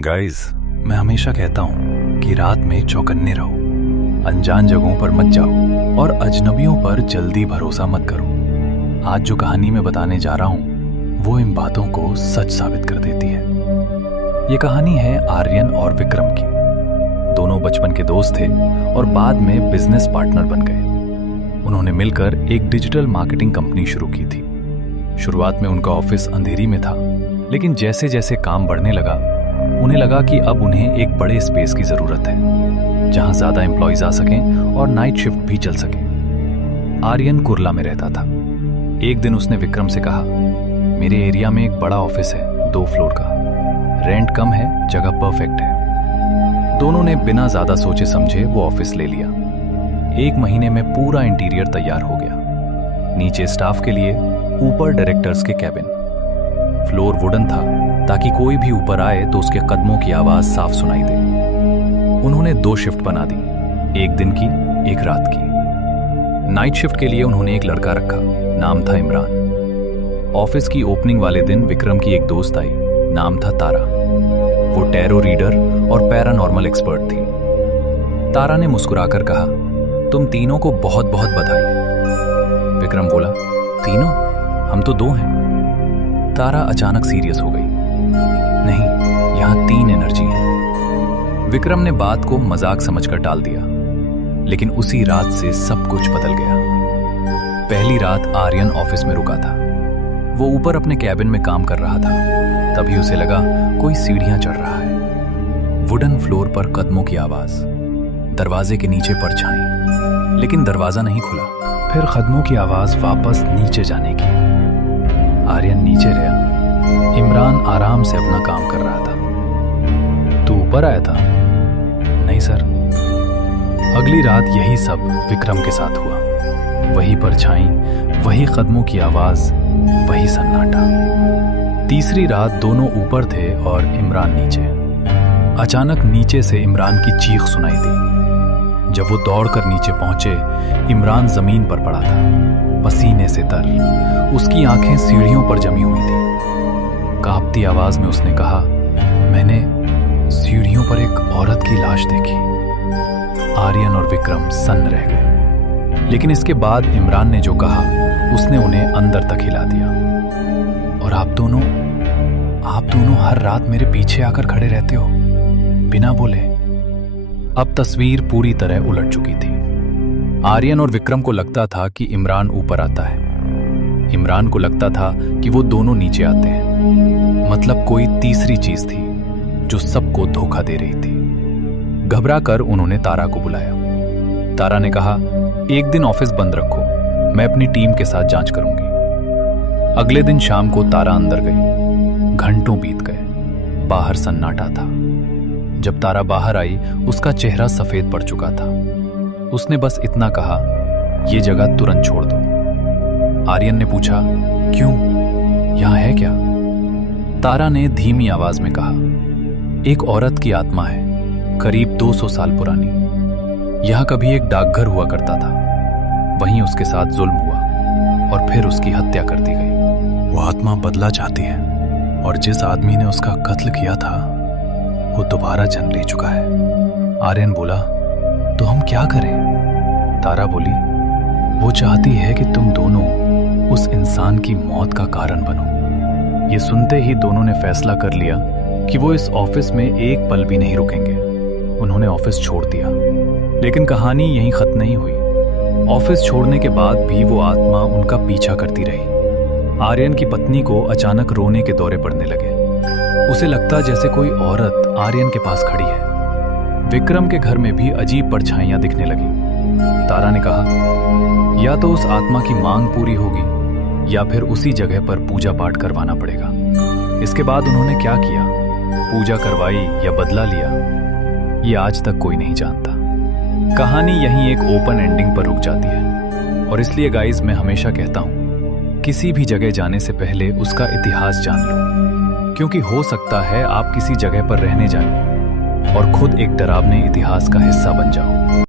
Guys, मैं हमेशा कहता हूँ कि रात में चौकन्ने रहो, अनजान जगहों पर मत जाओ और अजनबियों पर जल्दी भरोसा मत करो। आज जो कहानी मैं बताने जा रहा हूँ वो इन बातों को सच साबित कर देती है। ये कहानी है आर्यन और विक्रम की। दोनों बचपन के दोस्त थे और बाद में बिजनेस पार्टनर बन गए। उन्होंने मिलकर एक डिजिटल मार्केटिंग कंपनी शुरू की थी। शुरुआत में उनका ऑफिस अंधेरी में था, लेकिन जैसे जैसे काम बढ़ने लगा उन्हें लगा कि अब उन्हें एक बड़े स्पेस की जरूरत है जहां ज्यादा एम्प्लॉयज आ सकें और नाइट शिफ्ट भी चल सके। आर्यन कुर्ला में रहता था। एक दिन उसने विक्रम से कहा, मेरे एरिया में एक बड़ा ऑफिस है, 2 फ्लोर का, रेंट कम है, जगह परफेक्ट है। दोनों ने बिना ज्यादा सोचे समझे वो ऑफिस ले लिया। 1 महीने में पूरा इंटीरियर तैयार हो गया। नीचे स्टाफ के लिए, ऊपर डायरेक्टर्स के कैबिन। फ्लोर वुडन था ताकि कोई भी ऊपर आए तो उसके कदमों की आवाज साफ सुनाई दे। उन्होंने 2 शिफ्ट बना दी, एक दिन की, एक रात की। नाइट शिफ्ट के लिए उन्होंने एक लड़का रखा, नाम था इमरान। ऑफिस की ओपनिंग वाले दिन विक्रम की एक दोस्त आई, नाम था तारा। वो टैरो रीडर और पैरानॉर्मल एक्सपर्ट थी। तारा ने मुस्कुराकर कहा, तुम तीनों को बहुत बहुत बधाई। विक्रम बोला, तीनों? हम तो 2 हैं। तारा अचानक सीरियस हो गई। नहीं, यहां 3 एनर्जी है। विक्रम ने बात को मजाक समझकर टाल दिया, लेकिन उसी रात से सब कुछ बदल गया। पहली रात आर्यन ऑफिस में रुका था। वो ऊपर अपने कैबिन में काम कर रहा था। तभी उसे लगा कोई सीढ़ियां चढ़ रहा है। वुडन फ्लोर पर कदमों की आवाज, दरवाजे के नीचे परछाई, लेकिन दरवाजा नहीं खुला। फिर कदमों की आवाज वापस नीचे जाने की। आर्यन नीचे रहा। इमरान आराम से अपना काम कर रहा था। तू ऊपर आया था? नहीं सर। अगली रात यही सब विक्रम के साथ हुआ। वही परछाई, वही कदमों की आवाज, वही सन्नाटा। तीसरी रात दोनों ऊपर थे और इमरान नीचे। अचानक नीचे से इमरान की चीख सुनाई दी। जब वो दौड़कर नीचे पहुंचे, इमरान जमीन पर पड़ा था, पसीने से तर। उसकी आंखें सीढ़ियों पर जमी हुई थी। कांपती आवाज में उसने कहा, मैंने सीढ़ियों पर एक औरत की लाश देखी। आर्यन और विक्रम सन्न रह गए। लेकिन इसके बाद इमरान ने जो कहा उसने उन्हें अंदर तक हिला दिया। और आप दोनों हर रात मेरे पीछे आकर खड़े रहते हो बिना बोले। अब तस्वीर पूरी तरह उलट चुकी थी। आर्यन और विक्रम को लगता था कि इमरान ऊपर आता है। इमरान को लगता था कि वो दोनों नीचे आते हैं। मतलब कोई तीसरी चीज थी जो सबको धोखा दे रही थी। घबराकर उन्होंने तारा को बुलाया। तारा ने कहा, एक दिन ऑफिस बंद रखो, मैं अपनी टीम के साथ जांच करूंगी। अगले दिन शाम को तारा अंदर गई। घंटों बीत गए। बाहर सन्नाटा था। जब तारा बाहर आई, उसका चेहरा सफेद पड़ चुका था। उसने बस इतना कहा, यह जगह तुरंत छोड़ दो। आर्यन ने पूछा, क्यों, यहां है क्या? तारा ने धीमी आवाज में कहा, एक औरत की आत्मा है, करीब 200 साल पुरानी। यहां कभी एक डाकघर हुआ करता था। वहीं उसके साथ जुल्म हुआ और फिर उसकी हत्या कर दी गई। वो आत्मा बदला चाहती है और जिस आदमी ने उसका कत्ल किया था वो दोबारा जन्म ले चुका है। आर्यन बोला, तो हम क्या करें? तारा बोली, वो चाहती है कि तुम दोनों उस इंसान की मौत का कारण बनो। ये सुनते ही दोनों ने फैसला कर लिया कि वो इस ऑफिस में एक पल भी नहीं रुकेंगे। उन्होंने ऑफिस छोड़ दिया। लेकिन कहानी यहीं खत्म नहीं हुई। ऑफिस छोड़ने के बाद भी वो आत्मा उनका पीछा करती रही। आर्यन की पत्नी को अचानक रोने के दौरे पड़ने लगे। उसे लगता जैसे कोई औरत आर्यन के पास खड़ी है। विक्रम के घर में भी अजीब परछाइयां दिखने लगी। तारा ने कहा, या तो उस आत्मा की मांग पूरी होगी या फिर उसी जगह पर पूजा पाठ करवाना पड़ेगा। इसके बाद उन्होंने क्या किया, पूजा करवाई या बदला लिया, ये आज तक कोई नहीं जानता। कहानी यहीं एक ओपन एंडिंग पर रुक जाती है। और इसलिए गाइज, मैं हमेशा कहता हूं, किसी भी जगह जाने से पहले उसका इतिहास जान लो, क्योंकि हो सकता है आप किसी जगह पर रहने जाएं और खुद एक डरावने इतिहास का हिस्सा बन जाओ।